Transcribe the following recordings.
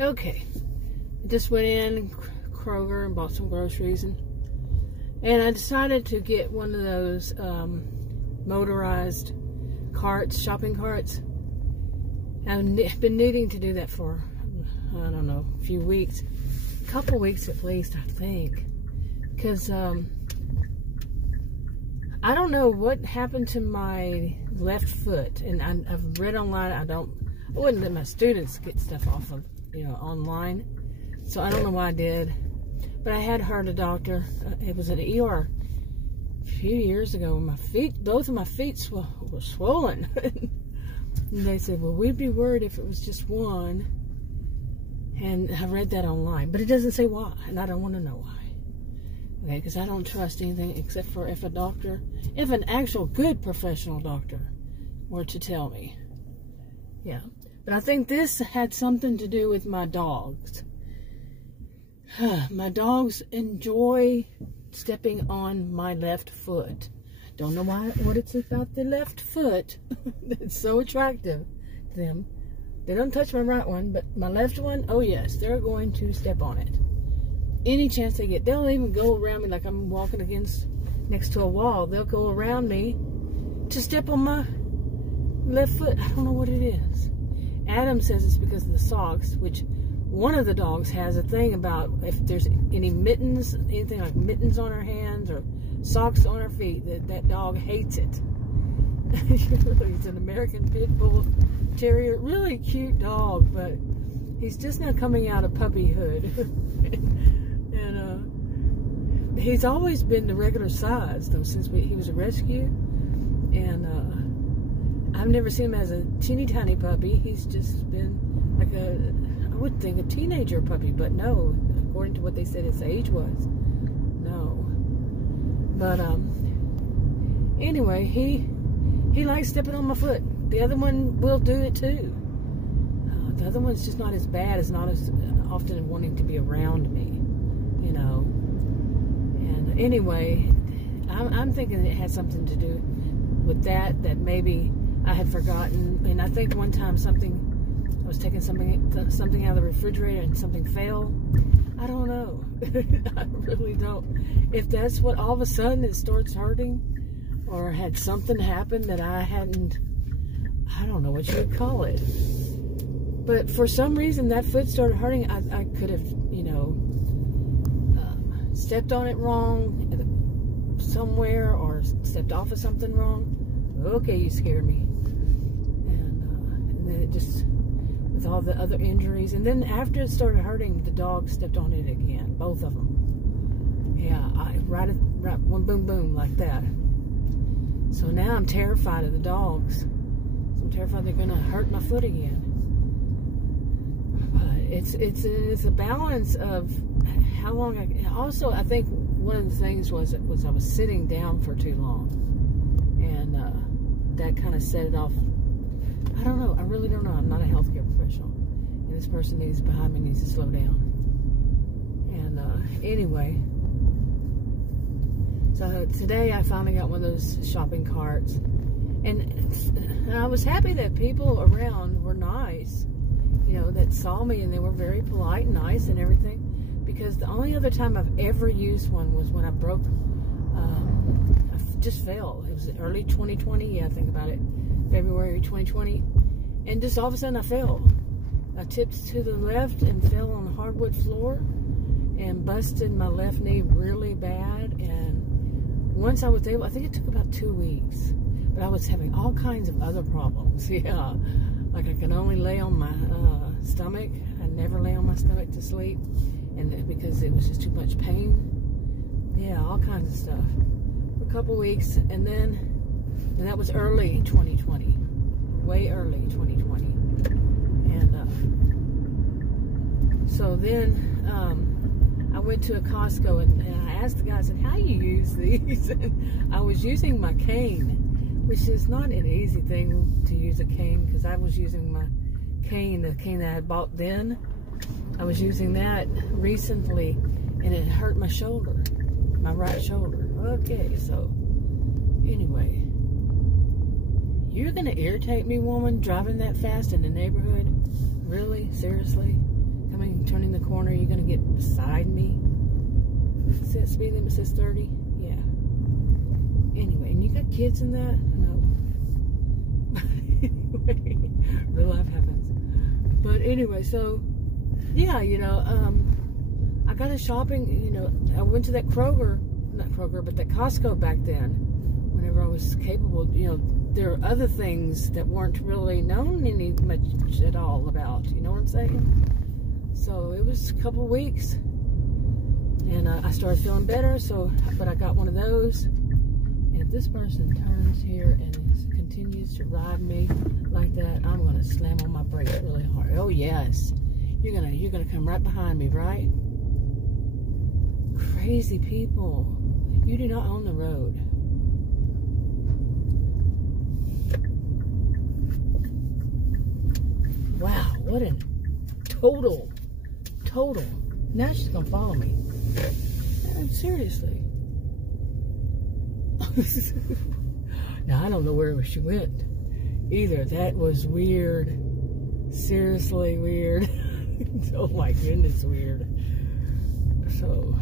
Okay, just went in Kroger and bought some groceries, and I decided to get one of those motorized carts, shopping carts. I've been needing to do that for, I don't know, a few weeks, a couple weeks at least, I think, because I don't know what happened to my left foot, and I've read online. I wouldn't let my students get stuff off of, online, so I don't know why I did, but I had heard a doctor, it was at an ER a few years ago, my feet, both of my feet were swollen, and they said, well, we'd be worried if it was just one, and I read that online, but it doesn't say why, and I don't want to know why. Okay, because I don't trust anything except for if an actual good professional doctor were to tell me. Yeah. But I think this had something to do with my dogs. My dogs enjoy stepping on my left foot. Don't know what it's about the left foot that's so attractive to them. They don't touch my right one, but my left one, oh yes, they're going to step on it. Any chance they get. They'll even go around me like I'm walking next to a wall. They'll go around me to step on my left foot. I don't know what it is. Adam says it's because of the socks, which one of the dogs has a thing about if there's any mittens, anything like mittens on her hands or socks on her feet, that dog hates it. He's an American Pit Bull Terrier. Really cute dog, but he's just now coming out of puppyhood. And he's always been the regular size, though, since he was a rescue. And I've never seen him as a teeny tiny puppy. He's just been like I would think a teenager puppy, but no, according to what they said his age was. No. But anyway, he likes stepping on my foot. The other one will do it too. The other one's just not as bad, as not as often wanting to be around me, And anyway, I'm thinking it had something to do with that maybe I had forgotten. And I think one time I was taking something out of the refrigerator and something fell. I don't know. I really don't. If that's what all of a sudden it starts hurting, or had something happen that I don't know what you would call it. But for some reason, that foot started hurting. I could have, stepped on it wrong somewhere, or stepped off of something wrong. Okay, you scared me. And then it just, with all the other injuries. And then after it started hurting, the dog stepped on it again. Both of them. Yeah, right one boom, boom, like that. So now I'm terrified of the dogs. So I'm terrified they're going to hurt my foot again. It's a balance of how long I think one of the things was I was sitting down for too long, and that kind of set it off. I don't know. I really don't know. I'm not a healthcare professional, and this person behind me needs to slow down. And anyway, so today I finally got one of those shopping carts, and I was happy that people around were nice. That saw me, and they were very polite and nice and everything, because the only other time I've ever used one was when I broke, I just fell. It was early 2020, yeah, think about it, February 2020, and just all of a sudden I fell. I tipped to the left and fell on the hardwood floor and busted my left knee really bad, and once I was able, I think it took about 2 weeks, but I was having all kinds of other problems, yeah. Like I could only lay on my stomach. I never lay on my stomach to sleep, and because it was just too much pain. Yeah, all kinds of stuff. For a couple weeks, and that was early 2020, way early 2020. And so then I went to a Costco, and I asked the guy, I said, "How do you use these?" And I was using my cane, which is not an easy thing to use a cane, because I was using my cane, the cane that I had bought then. I was using that recently, and it hurt my shoulder, my right shoulder. Okay, so anyway, you're gonna irritate me, woman, driving that fast in the neighborhood? Really? Seriously? Come turning the corner, you're going to get beside me. Speed limit says 30. Yeah. Anyway, and you got kids in that? No. Anyway, real life happens. But anyway, so, yeah, you know, I got a shopping, you know, I went to that not Kroger, but that Costco back then, whenever I was capable. You know, there are other things that weren't really known any much at all about, you know what I'm saying? So it was a couple of weeks, and I started feeling better, but I got one of those, and if this person turns here and continues to ride me like that, I'm going to slam on my brakes really hard. Oh yes, you're gonna come right behind me, right? Crazy people. You do not own the road. Wow, what a total. Now she's gonna follow me. Seriously. Now I don't know where she went either. That was weird. Seriously weird. Oh my goodness, weird. So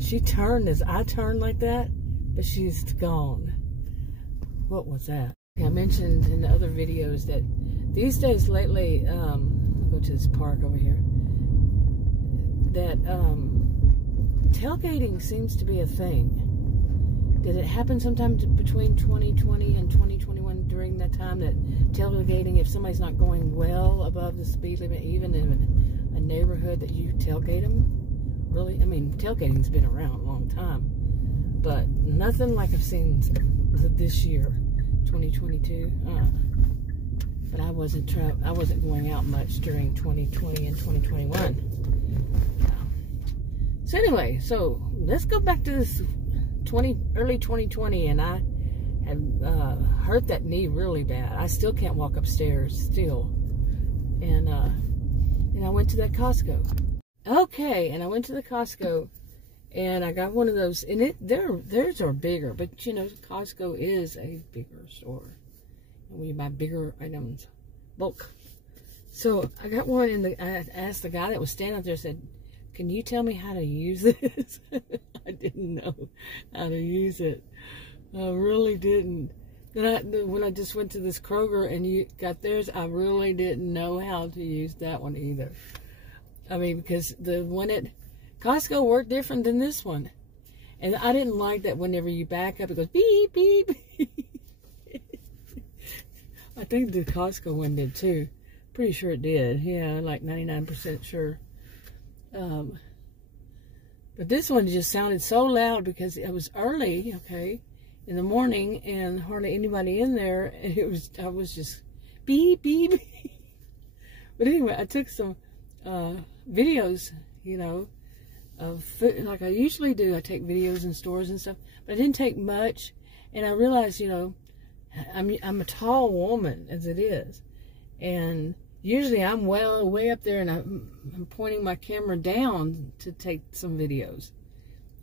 she turned as I turned like that, but she's gone. What was that? I mentioned in the other videos that these days lately, I'll go to this park over here, that tailgating seems to be a thing. Did it happen sometime between 2020 and 2021 during that time, that tailgating, if somebody's not going well above the speed limit, even in a neighborhood, that you tailgate them? Really? I mean, tailgating's been around a long time, but nothing like I've seen this year, 2022. But I wasn't going out much during 2020 and 2021. So anyway, so let's go back to this early 2020, and I had hurt that knee really bad. I still can't walk upstairs still, and I went to that Costco. Okay, and I went to the Costco, and I got one of those, and theirs are bigger, but you know, Costco is a bigger store. We buy bigger items, bulk. So I got one, and I asked the guy that was standing out there, said, "Can you tell me how to use this?" I didn't know how to use it. I really didn't. When I just went to this Kroger and you got theirs, I really didn't know how to use that one either. I mean, because the one at Costco worked different than this one. And I didn't like that whenever you back up, it goes beep, beep. I think the Costco one did too. Pretty sure it did. Yeah, like 99% sure. But this one just sounded so loud because it was early, okay, in the morning, and hardly anybody in there. And I was just beep, beep. But anyway, I took some videos, you know, of food, like I usually do. I take videos in stores and stuff, but I didn't take much. And I realized, you know, I'm a tall woman as it is, and usually I'm way up there, and I'm pointing my camera down to take some videos.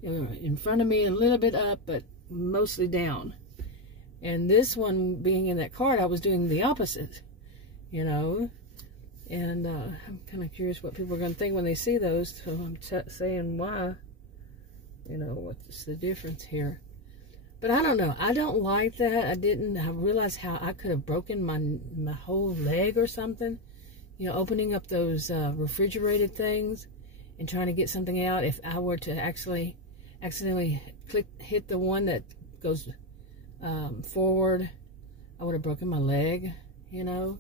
You know, in front of me, a little bit up, but mostly down. And this one, being in that cart, I was doing the opposite, you know. And I'm kind of curious what people are going to think when they see those. So I'm saying why, you know, what's the difference here. But I don't know. I don't like that. I realized how I could have broken my whole leg or something. You know, opening up those refrigerated things and trying to get something out. If I were to actually accidentally hit the one that goes forward, I would have broken my leg, you know.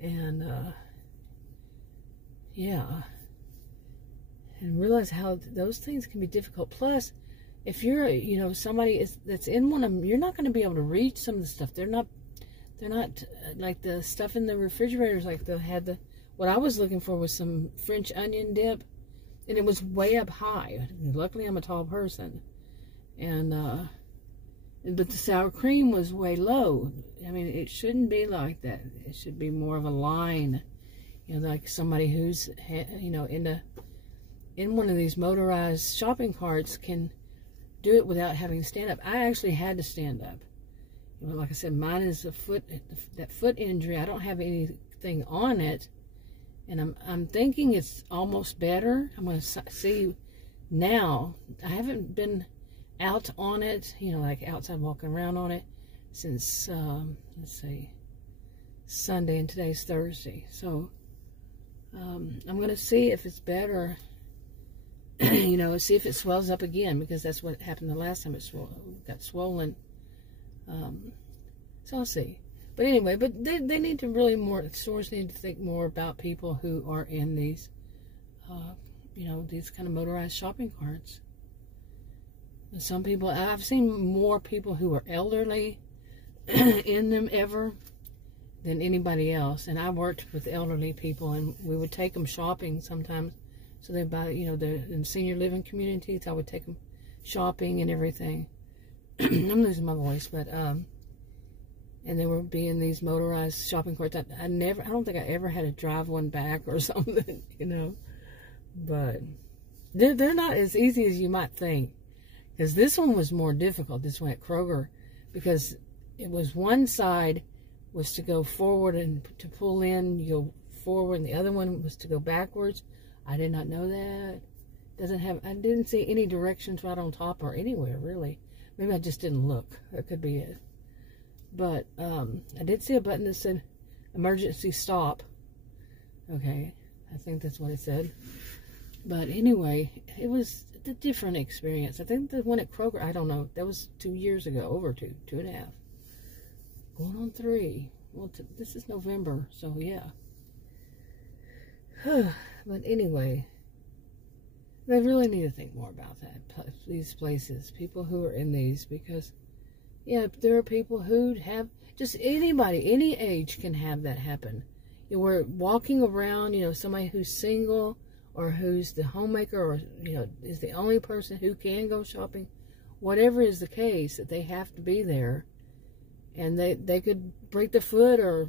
And yeah, and realize how those things can be difficult. Plus, if you're, you know, somebody that's in one of them, you're not going to be able to reach some of the stuff. They're not like the stuff in the refrigerators. Like they had what I was looking for was some French onion dip, and it was way up high. Luckily, I'm a tall person, and but the sour cream was way low. I mean, it shouldn't be like that. It should be more of a line, you know, like somebody who's, you know, in one of these motorized shopping carts can do it without having to stand up. I actually had to stand up. You know, like I said, mine is that foot injury. I don't have anything on it, And I'm thinking it's almost better. I'm going to see now. I haven't been out on it, you know, like outside walking around on it since, let's see, Sunday, and today's Thursday. So I'm going to see if it's better, you know, see if it swells up again, because that's what happened the last time it got swollen. So I'll see. But anyway, but they need to really stores need to think more about people who are in these, you know, these kind of motorized shopping carts. And some people, I've seen more people who are elderly in them ever than anybody else. And I worked with elderly people, and we would take them shopping sometimes. So they buy, you know, in senior living communities, I would take them shopping and everything. I'm losing my voice, but and they would be in these motorized shopping carts. I don't think I ever had to drive one back or something, you know. But they're not as easy as you might think, because this one was more difficult. This one at Kroger, because it was one side was to go forward and to pull in, you go forward, and the other one was to go backwards. I did not know that. I didn't see any directions right on top or anywhere, really. Maybe I just didn't look. That could be it. But I did see a button that said emergency stop. Okay, I think that's what it said. But anyway, it was a different experience. I think the one at Kroger, I don't know, that was 2 years ago, over 2.5. Going on 3. Well, this is November, so yeah. But anyway, they really need to think more about that, these places, people who are in these, because, yeah, there are people who have, just anybody, any age can have that happen. You know, we're walking around, you know, somebody who's single, or who's the homemaker, or, you know, is the only person who can go shopping, whatever is the case, that they have to be there, and they could break their foot or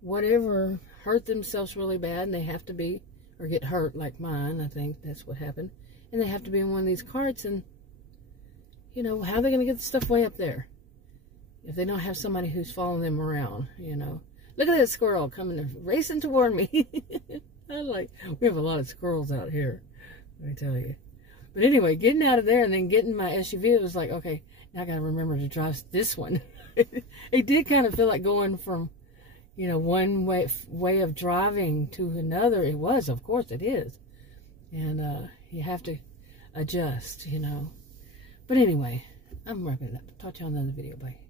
whatever, hurt themselves really bad, and they have to be, or get hurt like mine, I think that's what happened, and they have to be in one of these carts, and, you know, how are they going to get the stuff way up there if they don't have somebody who's following them around, you know? Look at that squirrel coming, racing toward me. We have a lot of squirrels out here, let me tell you. But anyway, getting out of there and then getting my SUV, it was like, okay, now I got to remember to drive this one. It did kind of feel like going from, you know, one way of driving to another. It was, of course it is. And you have to adjust, you know. But anyway, I'm wrapping it up. Talk to you on another video. Bye.